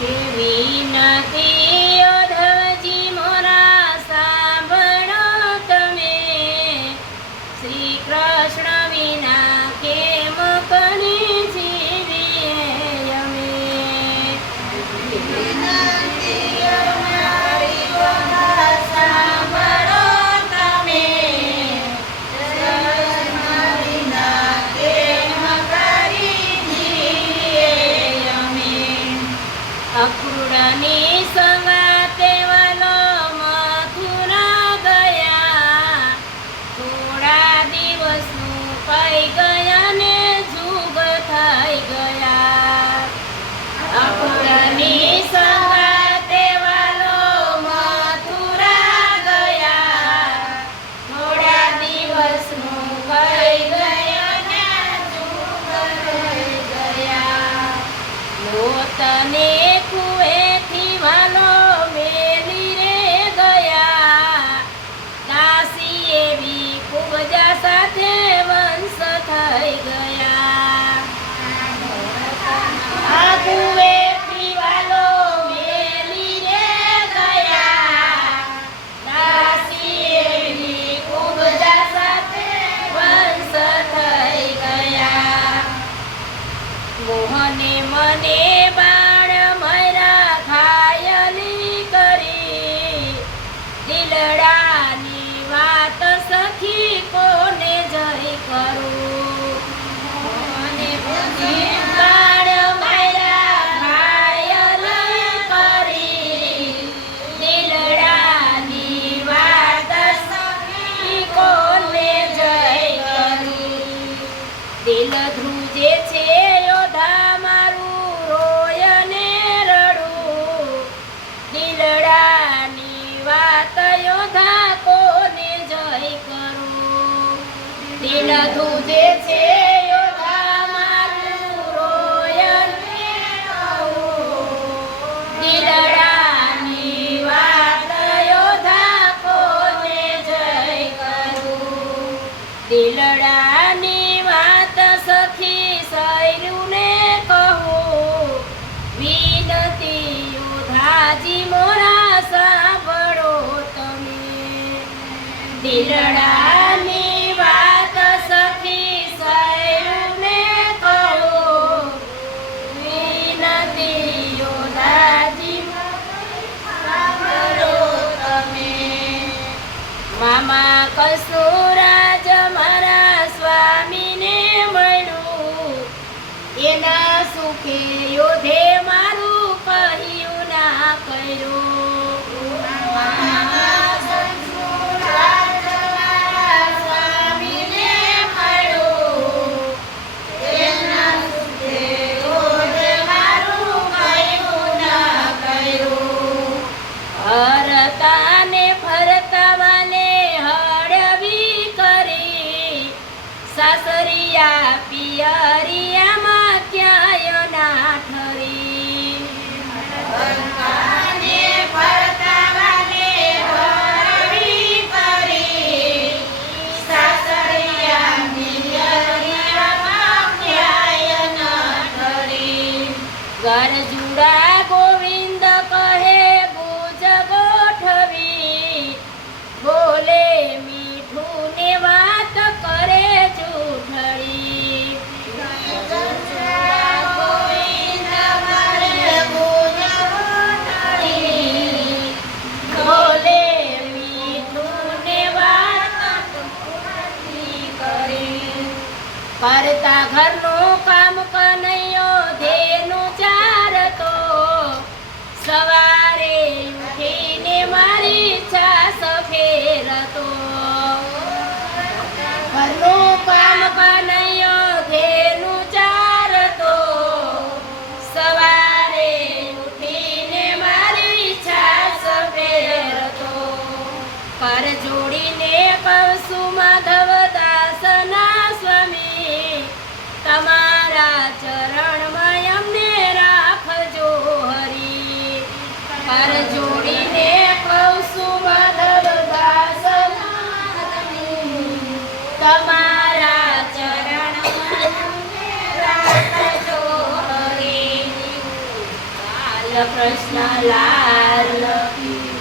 કેવી નથી ઓઢવજી મોરા સાંભળો તમે, શ્રી કૃષ્ણ વિના કેમ કરી જીવીએ અમે. સાંભળો તમે, અક્રૂરની સંગાતે વાલો મથુરા ગયા, થોડા દિવસનું કઈ ગયા ને જુગ થઈ ગયા. અક્રૂરની સંગાતે વાલો મથુરા ગયા, થોડા દિવસનું કઈ ગયા ને જુગ થઈ ગયા. લોતને કુએથી વાલો મેલી રે ગયા, દાસી એવી કુબજા સાથે વંશ થઈ ગયા. આ કુએથી વાલો મેલી રે ગયા, દાસી એવી કુબજા સાથે વંશ થઈ ગયા. મોહને મને બાળ મરા ઘાયલી કરી, દિલડાની વાત સખી કોને જઈ કરું. મોહને મને બાળ મરા ઘાયલી કરી, દિલડાની વાત સખી કોને જઈ કરું. દિલ ધ્રુજે છે યોધા મારું રોય ને રડું, દિલડાની વાત યોધા કોને જઈ કરું. દિલ ધ્રુજે છે યોધા મારું રોય ને રડું, દિલડાની વાત યોધા કોને જઈ કરું. દિલડાની વાત સખી સૈલુને કહું, વિનતી યોધાજી મોરા સાંભળો તમે. દિલડાની વાત સખી સૈલુને કહું, વિનતી યોધાજી સાંભળો તમે. મામા કસુરાજ મારા સ્વામીને મળ્યું, એના સુખે યોધે મારું કહ્યું ના કર્યું. મામા કસુરાજ મારા સ્વામીને મળ્યું, એના સુખે યોધે મારું કહ્યું ના કર્યું. હરતા ને ફરતા વાલે હળવી કરી, સાસરિયા પિયરિયામાં ક્યાંય ના ઠરી. હરતા ને ફરતા વાલે હળવી કરી, સાસરિયા પિયરિયામાં ક્યાંય ના ઠરી. ગરજુડા ગોવિંદ કહે ગુજ ગોઠવી, બોલે મીઠું ને વાત કરે જૂઠડી. ગોવિંદ કરે ગુજ ગોઠવી, બોલે મીઠું ને વાત કરે. કરતા ઘરનું કામ કનૈયો ધેનું ચારતો, સવારે ઉઠીને મારી છાસ ફેરતો. ઘરનું કામ કનૈયો ધેનું ચારતો, સવારે ઉઠીને મારી છાસ ફેરતો. કર જોડીને કહું માધવ દાસના સ્વામી, તમારા ચરણમાં અમને રાખજો હરી. કર જોડીને કહું માધવ દાસના સ્વામી, તમારા ચરણમાં અમને રાખજો હરી. કૃષ્ણ લાલ કી